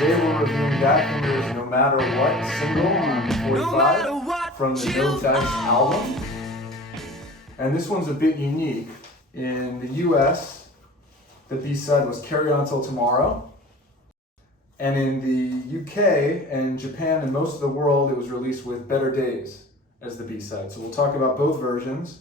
Today we're reviewing Bad Fingers' No Matter What single on 45 from the No Dice album. And this one's a bit unique. In the US, the B-side was Carry On Till Tomorrow. And in the UK and Japan and most of the world, it was released with Better Days as the B-side. So we'll talk about both versions.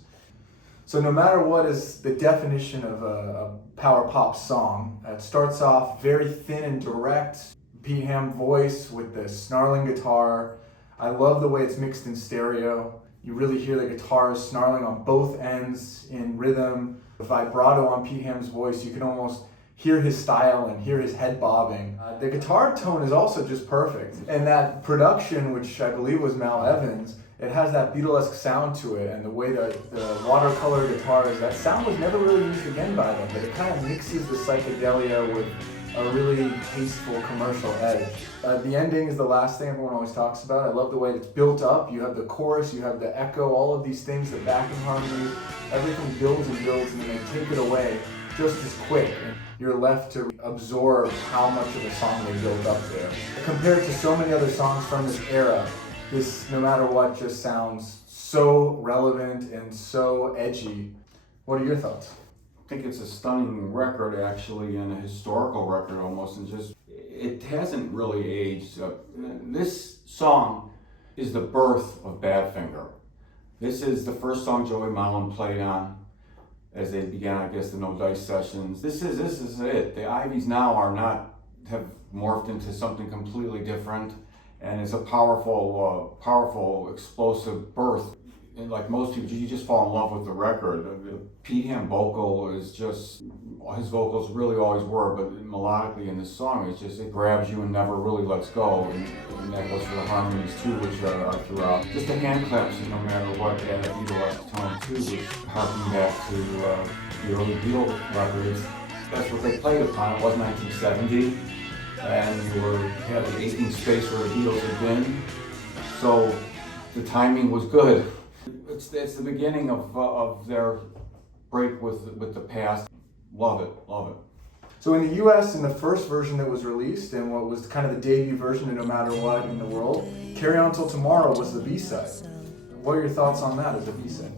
So No Matter What is the definition of a power pop song. It starts off very thin and direct, Pete Ham voice with the snarling guitar. I love the way it's mixed in stereo. You really hear the guitars snarling on both ends in rhythm. The vibrato on Pete Ham's voice, you can almost hear his style and hear his head bobbing. The guitar tone is also just perfect. And that production, which I believe was Mal Evans, it has that Beatlesque sound to it, and the way that the watercolor guitars, that sound was never really used again by them, but it kind of mixes the psychedelia with a really tasteful commercial edge. The ending is the last thing everyone always talks about. I love the way it's built up. You have the chorus, you have the echo, all of these things, the backing harmonies, everything builds and builds, and then they take it away just as quick. And you're left to absorb how much of a song they built up there. Compared to so many other songs from this era, this No Matter What just sounds so relevant and so edgy. What are your thoughts? I think it's a stunning record, actually, and a historical record almost, and just it hasn't really aged. This song is the birth of Badfinger. This is the first song Joey Molland played on as they began, I guess, the No Dice sessions. This is it. The Ivies now have morphed into something completely different, and it's a powerful, explosive birth. And like most people, you just fall in love with the record. Pete Ham vocal is just, his vocals really always were, but melodically in this song, it grabs you and never really lets go. And that goes for the harmonies too, which are throughout. Just the hand claps, No Matter What, and the Beatlesque tone too, was harking back to the early Beatle records. That's what they played upon. It was 1970, and you had the aching space where the Beatles had been. So the timing was good. It's the beginning of their break with the past. Love it. So in the US, in the first version that was released, and what was kind of the debut version of No Matter What in the world, Carry On Till Tomorrow was the B-side. What are your thoughts on that as a B-side?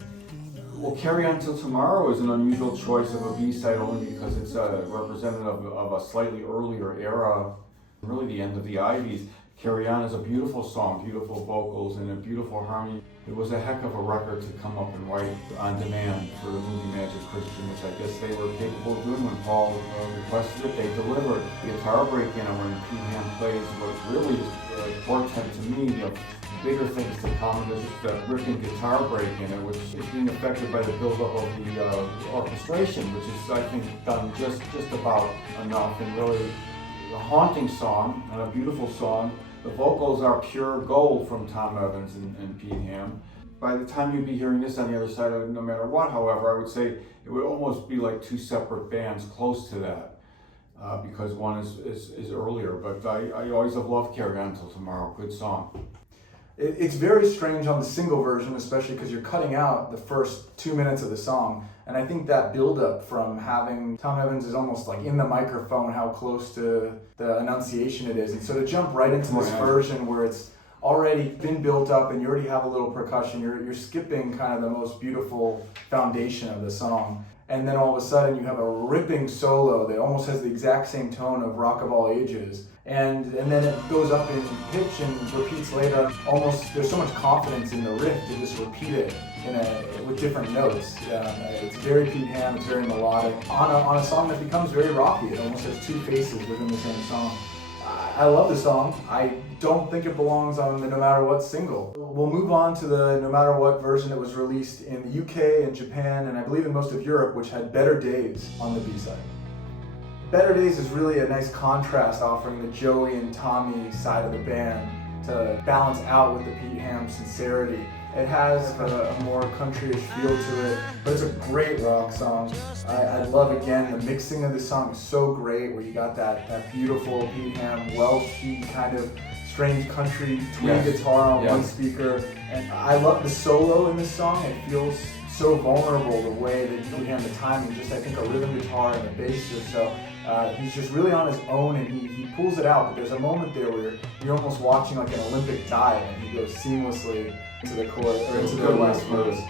Well, Carry On Till Tomorrow is an unusual choice of a B-side only because it's a representative of a slightly earlier era, really the end of the Ivies. Carry On is a beautiful song, beautiful vocals, and a beautiful harmony. It was a heck of a record to come up and write on demand for the movie Magic Christian, which I guess they were capable of doing when Paul requested it. They delivered. The guitar break in it when Pete Ham plays was really a portent to me of bigger things to come. There's just a ripping guitar break in it, which is being affected by the buildup of the orchestration, which is, I think, done just about enough, and really a haunting song and a beautiful song. The vocals are pure gold from Tom Evans and Pete Ham. By the time you'd be hearing this on the other side of No Matter What, however, I would say it would almost be like two separate bands close to that, because one is earlier. But I always have loved Carry On Till Tomorrow. Good song. It's very strange on the single version, especially because you're cutting out the first 2 minutes of the song. And I think that build-up from having Tom Evans is almost like in the microphone, how close to the enunciation it is. And so to jump right into this version where it's already been built up and you already have a little percussion, you're skipping kind of the most beautiful foundation of the song. And then all of a sudden you have a ripping solo that almost has the exact same tone of Rock of All Ages. And then it goes up in pitch and repeats later. Almost, there's so much confidence in the riff to just repeat it with different notes. It's very Pete Ham, it's very melodic. On a song that becomes very rocky, it almost has two faces within the same song. I love the song. I don't think it belongs on the No Matter What single. We'll move on to the No Matter What version that was released in the UK and Japan, and I believe in most of Europe, which had Better Days on the B-side. Better Days is really a nice contrast, offering the Joey and Tommy side of the band to balance out with the Pete Ham sincerity. It has a more countryish feel to it, but it's a great rock song. I love, again, the mixing of the song is so great, where you got that beautiful Pete Ham, Welsh-y kind of strange country twin guitar on one speaker. And I love the solo in this song. It feels so vulnerable, the way that you can the timing, just I think a rhythm guitar and the bass are so He's just really on his own, and he pulls it out. But there's a moment there where you're almost watching like an Olympic dive, and he goes seamlessly into the chorus or into the last verse.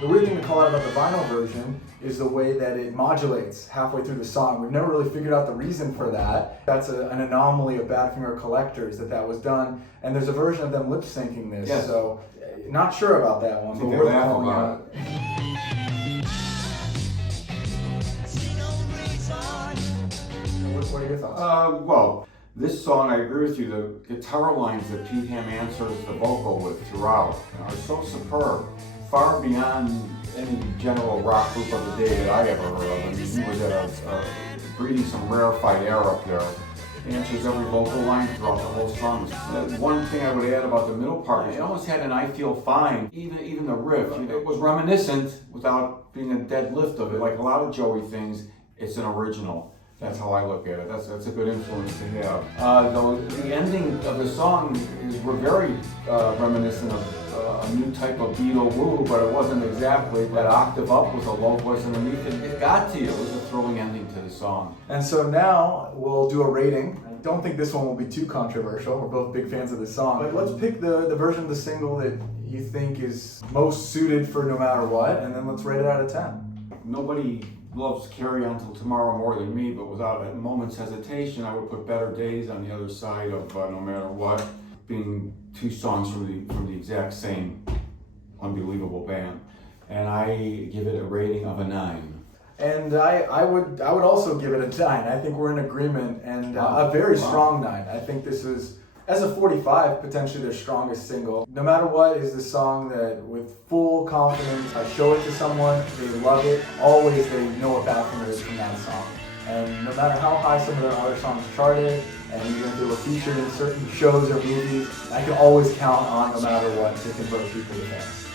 The weird thing to call out about the vinyl version is the way that it modulates halfway through the song. We've never really figured out the reason for that. That's an anomaly of Badfinger Collectors that was done, and there's a version of them lip syncing this. Yes. So not sure about that one, I but think worth they laugh calling about out. What are your thoughts? Well, this song, I agree with you, the guitar lines that Pete Ham answers the vocal with throughout are so superb, far beyond any general rock group of the day that I ever heard of. I mean, he was at breathing some rarefied air up there. He answers every vocal line throughout the whole song. One thing I would add about the middle part, it almost had an I Feel Fine, even the riff. It was reminiscent without being a dead lift of it. Like a lot of Joey things, it's an original. That's how I look at it. That's a good influence to have. The ending of the song we're very reminiscent of a new type of Beatle woo, but it wasn't exactly that octave up with a low voice underneath it. It got to you. It was a thrilling ending to the song. And so now we'll do a rating. I don't think this one will be too controversial. We're both big fans of the song. But let's pick the version of the single that you think is most suited for No Matter What, and then let's rate it out of 10. Nobody loves Carry On Till Tomorrow more than me, but without a moment's hesitation, I would put Better Days on the other side of No Matter What, being two songs from the exact same unbelievable band. And I give it a rating of a 9. And I would also give it a 9. I think we're in agreement, and a very strong 9. I think this is, as a 45, potentially their strongest single. No Matter What is the song that, with full confidence, I show it to someone, they love it, always they know what Badfinger is from that song. And no matter how high some of their other songs charted, and even if they were featured in certain shows or movies, I can always count on No Matter What to convert people to fans.